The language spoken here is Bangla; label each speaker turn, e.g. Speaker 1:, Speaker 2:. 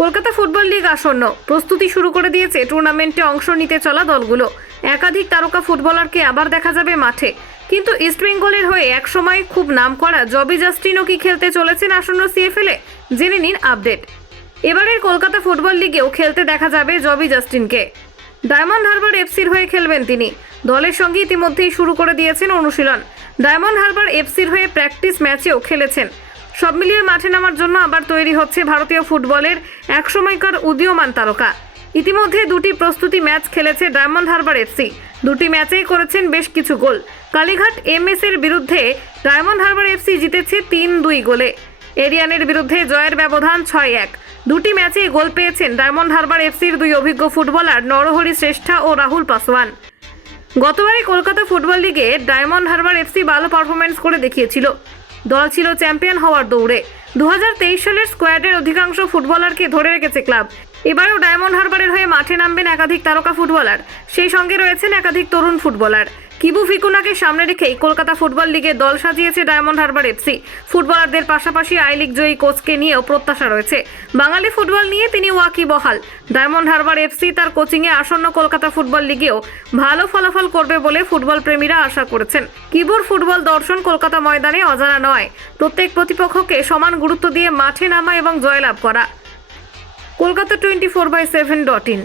Speaker 1: কলকাতা ফুটবল লিগ আসন্ন। প্রস্তুতি শুরু করে দিয়েছে টুর্নামেন্টে অংশ নিতে চলা দলগুলো। একাধিক তারকা ফুটবলারকে আবার দেখা যাবে মাঠে। কিন্তু ইস্টবেঙ্গলের হয়ে একসময় খুব নামকরা জবি জাস্টিনও কি খেলতে চলেছেন আসন্ন সিএফএলে? জেনে নিন আপডেট। এবারের কলকাতা ফুটবল লিগেও খেলতে দেখা যাবে জবি জাস্টিনকে। ডায়মন্ড হারবার এফসির হয়ে খেলবেন তিনি। দলের সঙ্গে ইতিমধ্যেই শুরু করে দিয়েছেন অনুশীলন। ডায়মন্ড হারবার এফসির হয়ে প্র্যাকটিস ম্যাচেও খেলেছেন। সব মিলিয়ে মাঠে নামার জন্য আবার তৈরি হচ্ছে ভারতীয় ফুটবলের একসময়কার উদীয়মান তারকা। ইতিমধ্যে দুটি প্রস্তুতি ম্যাচ খেলেছে ডায়মন্ড হারবার এফসি। দুটি ম্যাচেই করেছেন বেশ কিছু গোল। কালীঘাট এমএস এর বিরুদ্ধে ডায়মন্ড হারবার এফসি জিতেছে তিন দুই গোলে। এরিয়ানের বিরুদ্ধে জয়ের ব্যবধান ছয় এক। দুটি ম্যাচেই গোল পেয়েছেন ডায়মন্ড হারবার এফসির দুই অভিজ্ঞ ফুটবলার নরহরি শ্রেষ্ঠা ও রাহুল পাসওয়ান। গতবারই কলকাতা ফুটবল লিগে ডায়মন্ড হারবার এফসি ভালো পারফরমেন্স করে দেখিয়েছিল। দল ছিল চ্যাম্পিয়ন হওয়ার দৌড়ে। দু হাজার তেইশ সালের স্কোয়াডের অধিকাংশ ফুটবলারকে ধরে রেখেছে ক্লাব। এবারও ডায়মন্ড হারবারের হয়ে মাঠে নামবেন একাধিক তারকা ফুটবলার। সেই সঙ্গে রয়েছেন একাধিক তরুণ ফুটবলার। কিবু ফিকুনাকে সামনে রেখেই কলকাতা ফুটবল লিগে দল সাজিয়েছে ডায়মন্ড হারবার এফসি ফুটবলারদের পাশাপাশি আই লিগ জয়ী কোচকে নিয়েও প্রত্যাশা রয়েছে। বাঙালি ফুটবল নিয়ে তিনি ওয়াকি বহাল। ডায়মন্ড হারবার এফসি তার কোচিংয়ে আসন্ন কলকাতা ফুটবল লিগেও ভালো ফলাফল করবে বলে ফুটবল প্রেমীরা আশা করেছেন। কিবুর ফুটবল দর্শন কলকাতা ময়দানে অজানা নয়। প্রত্যেক প্রতিপক্ষকে সমান গুরুত্ব দিয়ে মাঠে নামা এবং জয়লাভ করা। Kolkata twenty four by seven dot in.